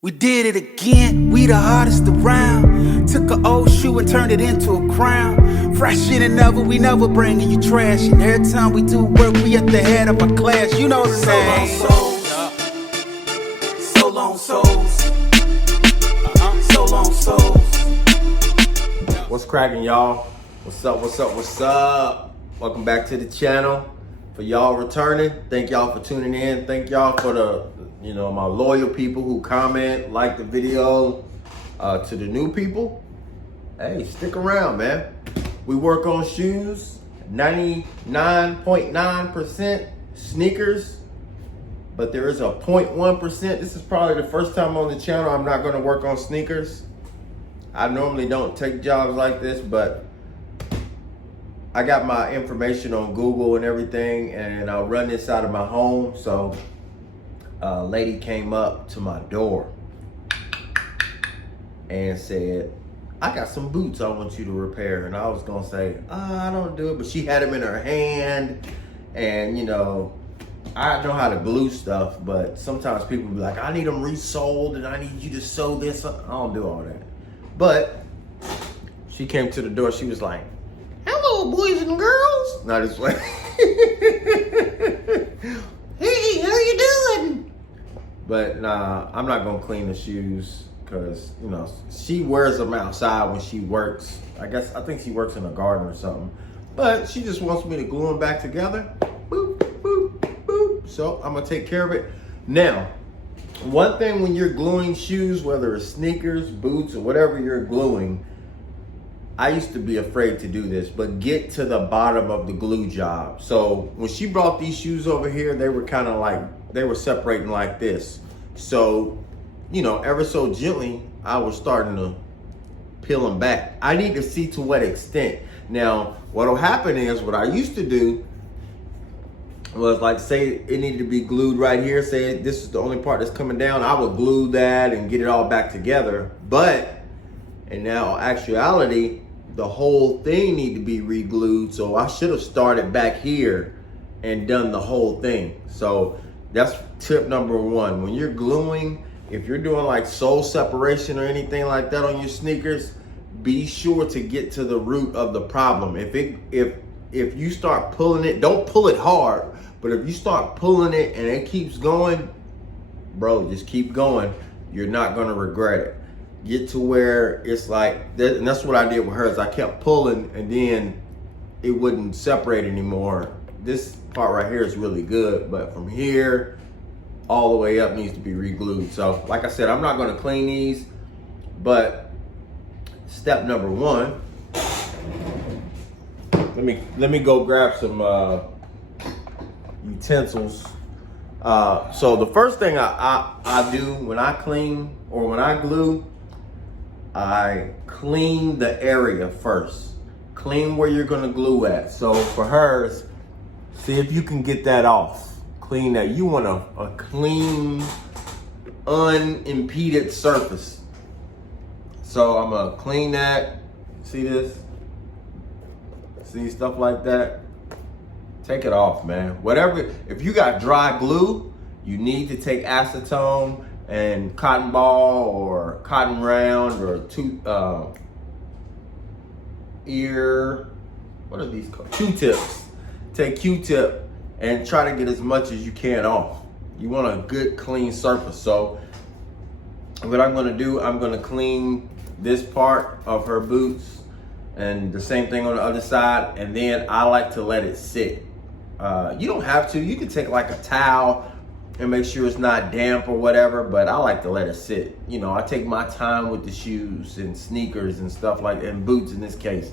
We did it again, we the hardest around. Took an old shoe and turned it into a crown. Fresher than ever, we never bringing you trash. And every time we do work, we at the head of our class. You know the name. So long souls. So long souls. What's cracking, y'all? What's up, what's up, what's up? Welcome back to the channel. For y'all returning, thank y'all for tuning in. Thank y'all for my loyal people who comment, like the video. To the new people, hey, stick around, man. We work on shoes, 99.9% sneakers, but there is a 0.1%. This is probably the first time on the channel I'm not gonna work on sneakers. I normally don't take jobs like this, but I got my information on Google and everything, and I run this out of my home. So a lady came up to my door and said, I got some boots I want you to repair. And I was gonna say, I don't do it, but she had them in her hand, and I know how to glue stuff, but sometimes people be like, I need them resoled and I need you to sew this up. I don't do all that. But she came to the door, she was like, hello, boys and girls. Not this way. Hey, how you doing? But nah, I'm not gonna clean the shoes because, she wears them outside when she works. I think she works in a garden or something. But she just wants me to glue them back together. Boop, boop, boop. So I'm gonna take care of it. Now, one thing when you're gluing shoes, whether it's sneakers, boots, or whatever you're gluing, I used to be afraid to do this, but get to the bottom of the glue job. So when she brought these shoes over here, they were kind of like, they were separating like this. So, ever so gently, I was starting to peel them back. I need to see to what extent. Now, what'll happen is, what I used to do was, like, say it needed to be glued right here. Say this is the only part that's coming down. I would glue that and get it all back together. But in now actuality, the whole thing need to be re-glued. So I should have started back here and done the whole thing. So that's tip number one. When you're gluing, if you're doing like sole separation or anything like that on your sneakers, be sure to get to the root of the problem. If you start pulling it, don't pull it hard, but if you start pulling it and it keeps going, bro, just keep going. You're not gonna regret it. Get to where it's like, and that's what I did with hers. I kept pulling and then it wouldn't separate anymore. This part right here is really good, but from here all the way up needs to be re-glued. So like I said, I'm not gonna clean these, but step number one, let me go grab some utensils. So the first thing I do when I clean or when I glue, I clean the area first. Clean where you're gonna glue at. So for hers, see if you can get that off. Clean that. You want a clean, unimpeded surface. So I'm gonna clean that. See this? See stuff like that? Take it off, man. Whatever, if you got dry glue, you need to take acetone and cotton ball or cotton round or what are these called? Q-tips. Take Q-tip and try to get as much as you can off. You want a good clean surface. So what I'm gonna do, I'm gonna clean this part of her boots and the same thing on the other side, and then I like to let it sit. You don't have to, you can take like a towel and make sure it's not damp or whatever, but I like to let it sit. I take my time with the shoes and sneakers and stuff like that, and boots in this case.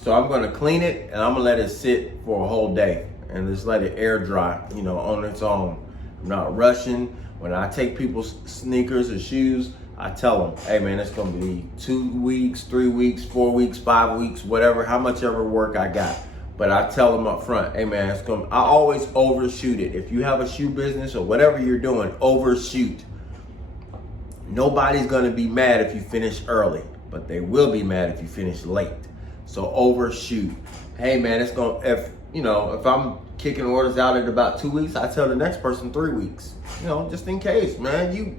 So I'm gonna clean it and I'm gonna let it sit for a whole day and just let it air dry, on its own. I'm not rushing. When I take people's sneakers or shoes, I tell them, hey man, it's gonna be 2 weeks, 3 weeks, 4 weeks, 5 weeks, whatever, how much ever work I got. But I tell them up front, hey man, I always overshoot it. If you have a shoe business or whatever you're doing, overshoot. Nobody's gonna be mad if you finish early, but they will be mad if you finish late. So overshoot. Hey man, if I'm kicking orders out at about 2 weeks, I tell the next person 3 weeks. Just in case, man.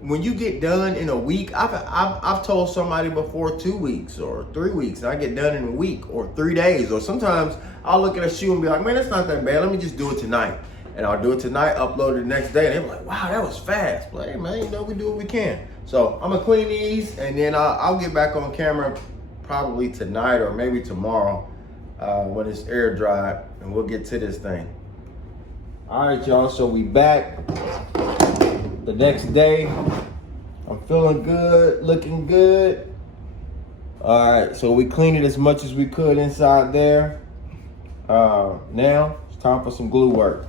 when you get done in a week, I've told somebody before 2 weeks or 3 weeks, and I get done in a week or 3 days, or sometimes I'll look at a shoe and be like, man, that's not that bad. Let me just do it tonight. And I'll do it tonight, upload it the next day, and they're like, wow, that was fast. But hey, man, you know, we do what we can. So I'm gonna clean these, and then I'll get back on camera probably tonight or maybe tomorrow when it's air dried, and we'll get to this thing. All right, y'all, so we back the next day. I'm feeling good, looking good. All right, so we cleaned it as much as we could inside there. Now it's time for some glue work.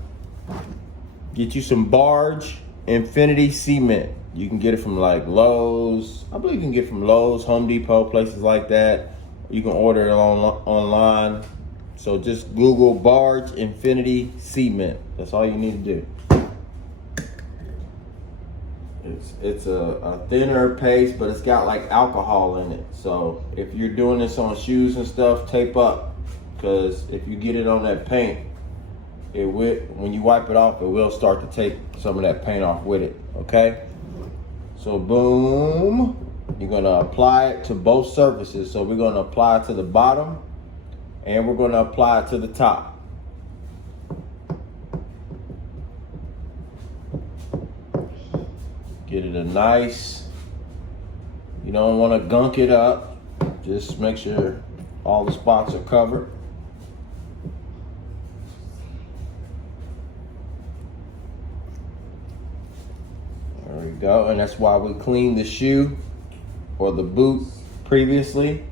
Get you some Barge Infinity Cement. You can get it from like Lowe's. I believe you can get it from Lowe's, Home Depot, places like that. You can order it online. So just Google Barge Infinity Cement. That's all you need to do. It's a thinner paste, but it's got like alcohol in it. So if you're doing this on shoes and stuff, tape up, because if you get it on that paint, it will, when you wipe it off, it will start to take some of that paint off with it. Okay, so boom, you're gonna apply it to both surfaces. So we're gonna apply it to the bottom, and we're gonna apply it to the top. Get it a nice, you don't want to gunk it up. Just make sure all the spots are covered. There we go, and that's why we cleaned the shoe or the boot previously,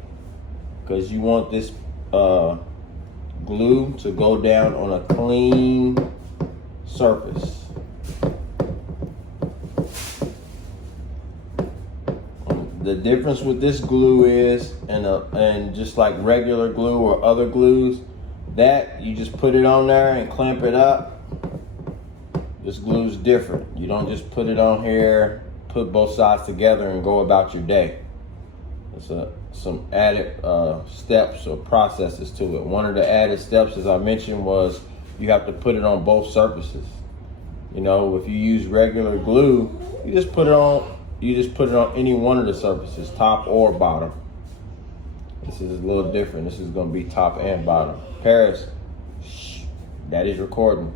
because you want this glue to go down on a clean surface. The difference with this glue is, and just like regular glue or other glues, that you just put it on there and clamp it up. This glue is different. You don't just put it on here, put both sides together and go about your day. There's some added steps or processes to it. One of the added steps, as I mentioned, was you have to put it on both surfaces. You know, if you use regular glue, you just put it on any one of the surfaces, top or bottom. This is a little different. This is gonna be top and bottom. Paris, shh, Daddy's recording.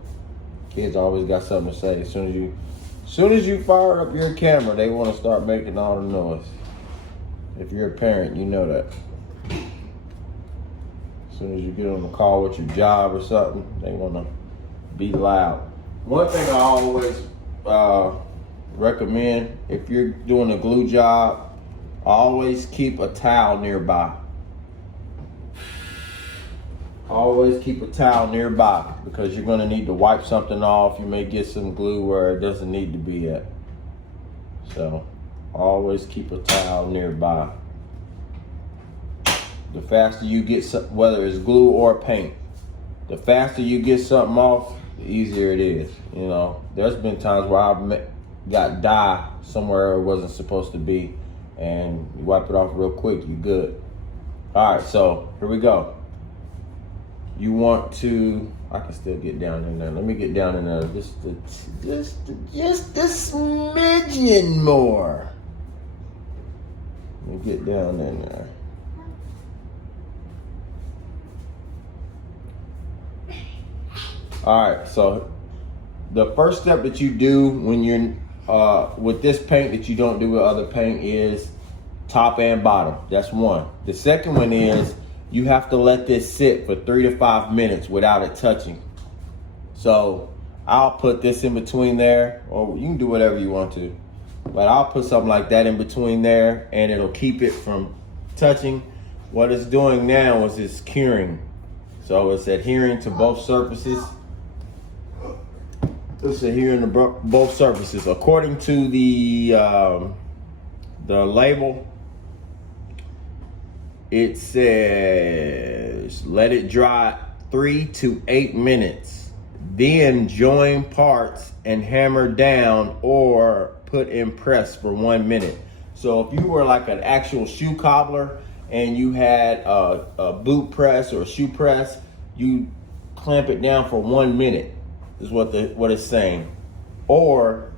Kids always got something to say. As soon as you fire up your camera, they want to start making all the noise. If you're a parent, you know that. As soon as you get on the call with your job or something, they want to be loud. One thing I always recommend, if you're doing a glue job, always keep a towel nearby. Always keep a towel nearby, because you're going to need to wipe something off. You may get some glue where it doesn't need to be at. So always keep a towel nearby. The faster you get, whether it's glue or paint, the faster you get something off, the easier it is. You know, there's been times where I've got dye somewhere it wasn't supposed to be, and you wipe it off real quick, you're good. All right, so here we go. You want to, I can still get down in there. Let me get down in there just a smidgen more. Let me get down in there. All right, so the first step that you do when you're with this paint that you don't do with other paint is top and bottom. That's one. The second one is you have to let this sit for 3 to 5 minutes without it touching. So I'll put this in between there, or you can do whatever you want to, but I'll put something like that in between there, and it'll keep it from touching. What it's doing now is it's curing. So it's adhering to both surfaces. It's adhering to both surfaces. According to the label, it says let it dry 3 to 8 minutes. Then join parts and hammer down or put in press for 1 minute. So if you were like an actual shoe cobbler and you had a boot press or a shoe press, you clamp it down for 1 minute is what it's saying. Or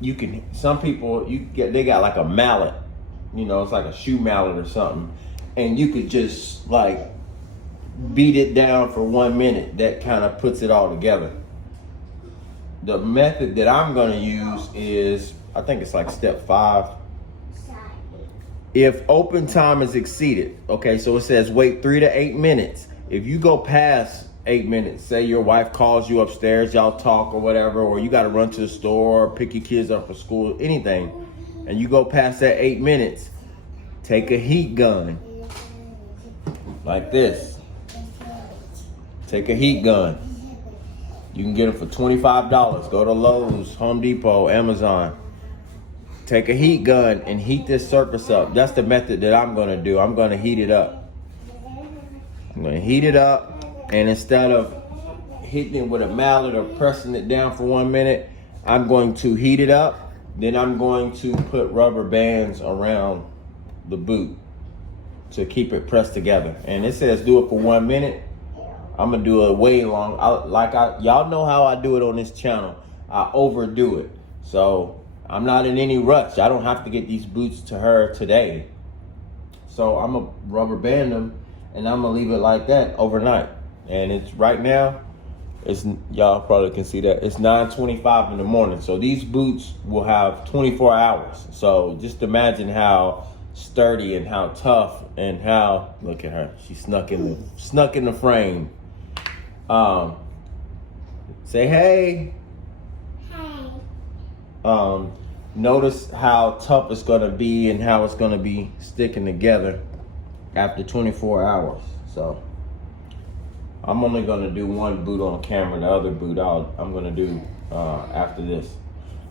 you can, some people, they got like a mallet, it's like a shoe mallet or something. And you could just like beat it down for 1 minute. That kind of puts it all together. The method that I'm gonna use is, I think it's like step 5. If open time is exceeded, okay, so it says wait 3 to 8 minutes. If you go past 8 minutes, say your wife calls you upstairs, y'all talk or whatever, or you gotta run to the store, pick your kids up for school, anything, and you go past that 8 minutes, take a heat gun, like this. Take a heat gun. You can get them for $25. Go to Lowe's, Home Depot, Amazon. Take a heat gun and heat this surface up. That's the method that I'm gonna do. I'm gonna heat it up. I'm gonna heat it up, and instead of hitting it with a mallet or pressing it down for 1 minute, I'm going to heat it up. Then I'm going to put rubber bands around the boot to keep it pressed together. And it says do it for 1 minute. I'm gonna do it way long. Y'all know how I do it on this channel. I overdo it. So I'm not in any rush. I don't have to get these boots to her today. So I'm gonna rubber band them, and I'm gonna leave it like that overnight. And it's right now, y'all probably can see that it's 9:25 in the morning. So these boots will have 24 hours. So just imagine how sturdy and how tough and how, look at her, she snuck in the frame. Say hey. Notice how tough it's gonna be and how it's gonna be sticking together after 24 hours. So I'm only gonna do one boot on camera. The other boot I'm gonna do after this.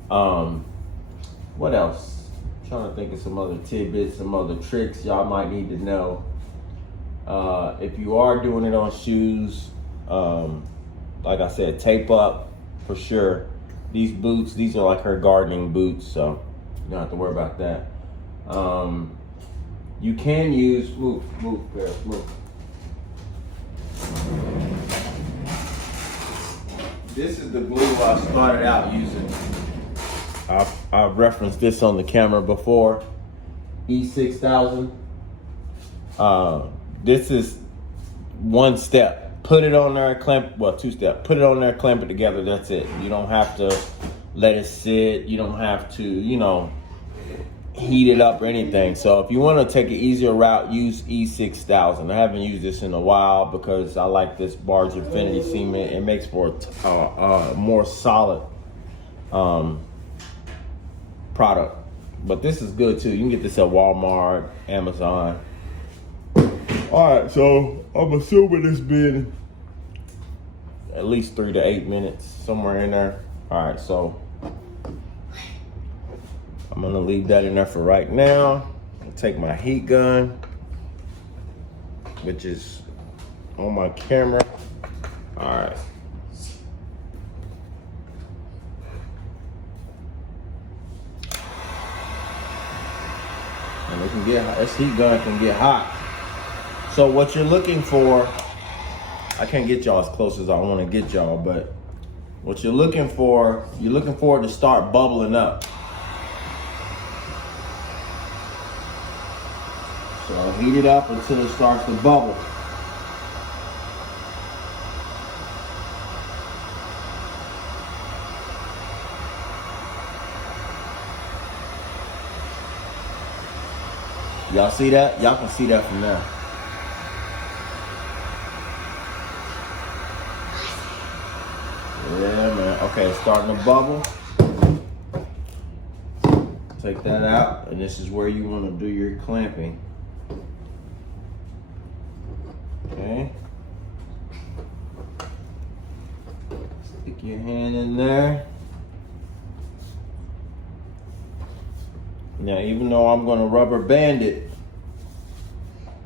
What else? I'm trying to think of some other tidbits, some other tricks y'all might need to know. If you are doing it on shoes, like I said, tape up for sure. These boots, these are like her gardening boots, so you don't have to worry about that. You can use, move, Paris, move. This is the glue I started out using. I've referenced this on the camera before. E6000. This is one step. Put it on there, clamp, well, 2 step. Put it on there, clamp it together, that's it. You don't have to let it sit. You don't have to, heat it up or anything. So if you want to take an easier route, use E6000. I haven't used this in a while because I like this Barge Infinity Cement. It makes for a more solid product. But this is good too. You can get this at Walmart, Amazon. All right, so I'm assuming it's been at least 3 to 8 minutes, somewhere in there. All right, so I'm gonna leave that in there for right now. I'll take my heat gun, which is on my camera. All right. And it can get, this heat gun can get hot. So what you're looking for, I can't get y'all as close as I want to get y'all, but what you're looking for it to start bubbling up. So heat it up until it starts to bubble. Y'all see that? Y'all can see that from there. Yeah, man. Okay, it's starting to bubble. Take that out, and this is where you want to do your clamping. Okay. Stick your hand in there. Now, even though I'm going to rubber band it,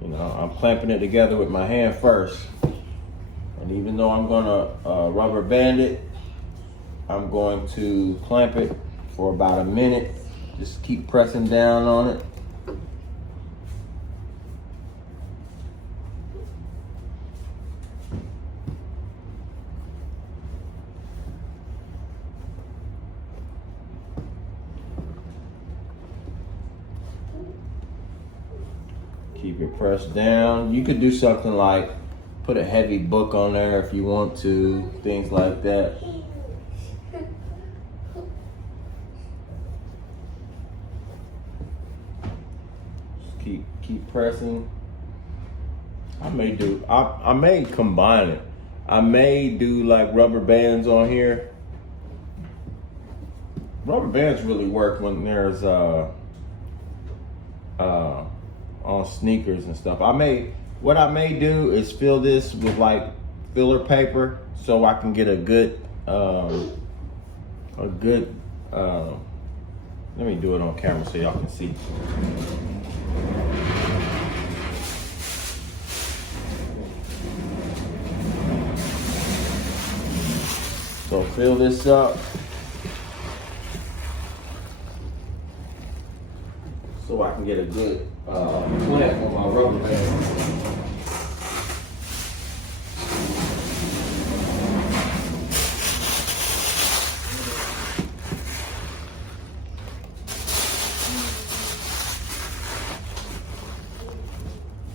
I'm clamping it together with my hand first. And even though I'm going to rubber band it, I'm going to clamp it for about a minute. Just keep pressing down on it. Keep it pressed down. You could do something like put a heavy book on there if you want to, things like that. Just keep pressing. I may combine it. I may do like rubber bands on here. Rubber bands really work when there's on sneakers and stuff. What I may do is fill this with like filler paper so I can get a good let me do it on camera so y'all can see. So fill this up so I can get a good clamp on my rubber band.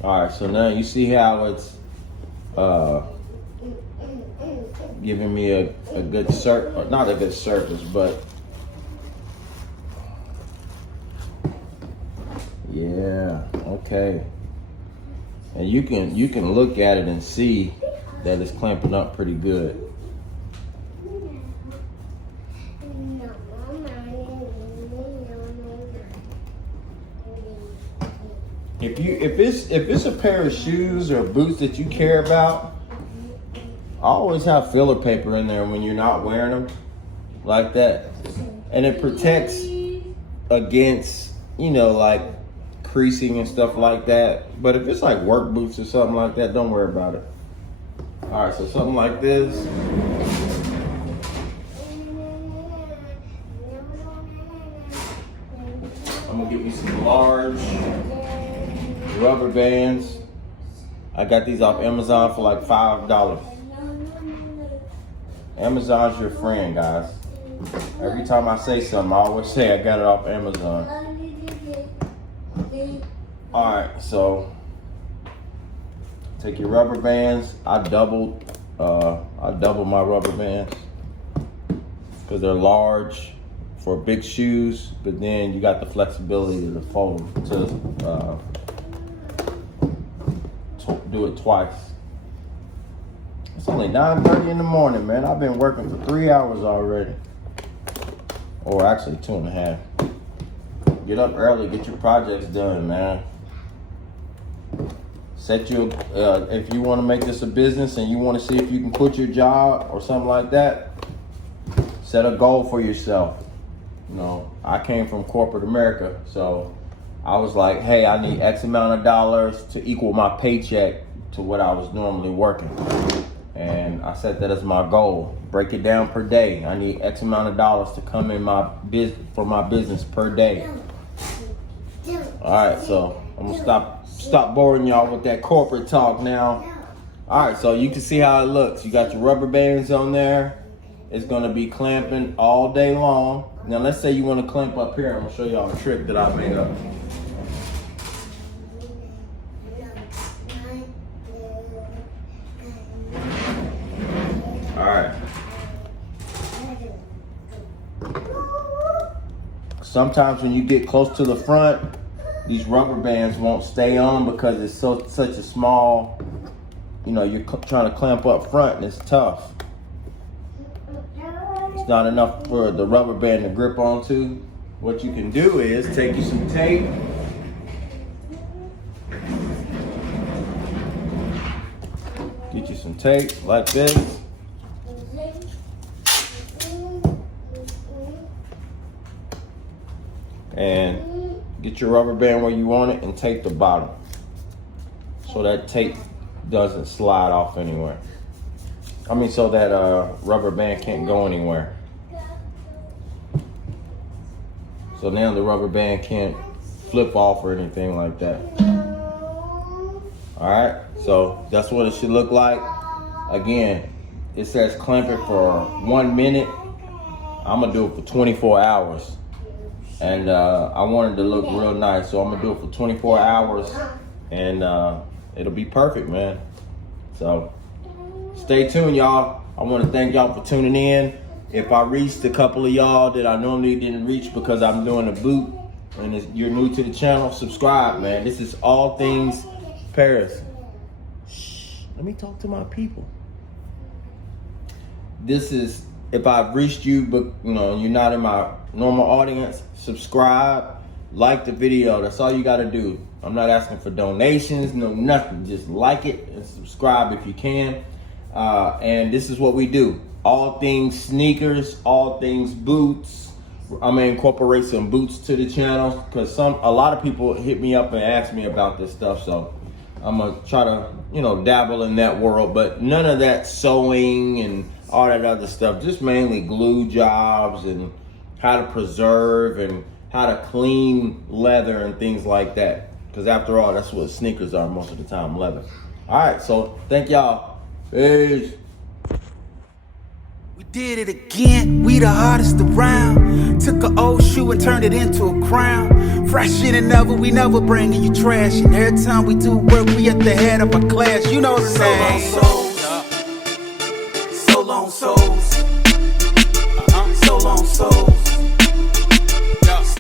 All right, so now you see how it's giving me a good not a good surface, but yeah, okay. And you can look at it and see that it's clamping up pretty good. If it's a pair of shoes or boots that you care about, I always have filler paper in there when you're not wearing them like that. And it protects against, like creasing and stuff like that. But if it's like work boots or something like that, don't worry about it. All right, so something like this. I'm gonna get me some large rubber bands. I got these off Amazon for like $5. Amazon's your friend, guys. Every time I say something, I always say I got it off Amazon. Alright, so take your rubber bands. I doubled my rubber bands because they're large for big shoes, but then you got the flexibility to fold them to do it twice. It's only 9:30 in the morning, man. I've been working for 3 hours already. Or actually 2.5. Get up early, get your projects done, man. If you want to make this a business and you want to see if you can quit your job or something like that, set a goal for yourself. I came from corporate America, so I was like, hey, I need X amount of dollars to equal my paycheck to what I was normally working. And I set that as my goal. Break it down per day. I need X amount of dollars to come in for my business per day. All right, so I'm gonna stop boring y'all with that corporate talk now. All right, so you can see how it looks. You got your rubber bands on there. It's gonna be clamping all day long. Now let's say you want to clamp up here. I'm gonna show y'all a trick that I made up. All right. Sometimes when you get close to the front, these rubber bands won't stay on because it's such a small, you're trying to clamp up front and it's tough. It's not enough for the rubber band to grip onto. What you can do is take you some tape. Get you some tape like this. And get your rubber band where you want it and tape the bottom so that tape doesn't slide off anywhere. So that rubber band can't go anywhere. So now the rubber band can't flip off or anything like that. All right, so that's what it should look like. Again, it says clamp it for 1 minute. I'm gonna do it for 24 hours. And I wanted to look real nice, so I'm gonna do it for 24 hours and it'll be perfect, man. So stay tuned, y'all. I want to thank y'all for tuning in. If I reached a couple of y'all that I normally didn't reach because I'm doing a boot, and you're new to the channel, subscribe, man. This is all things Paris. Shh, let me talk to my people. This is, if I've reached you, but you're not in my normal audience, subscribe, like the video. That's all you gotta do. I'm not asking for donations, no nothing. Just like it and subscribe if you can. And this is what we do. All things sneakers, all things boots. I'm gonna incorporate some boots to the channel because a lot of people hit me up and ask me about this stuff. So I'm gonna try to, dabble in that world, but none of that sewing and all that other stuff. Just mainly glue jobs and how to preserve and how to clean leather and things like that. Because after all, that's what sneakers are most of the time, leather. All right, so thank y'all. Peace. We did it again, we the hottest around. Took an old shoe and turned it into a crown. Fresher than ever, we never bringing you trash. And every time we do work, we at the head of our class. You know the name. So long souls. So long souls.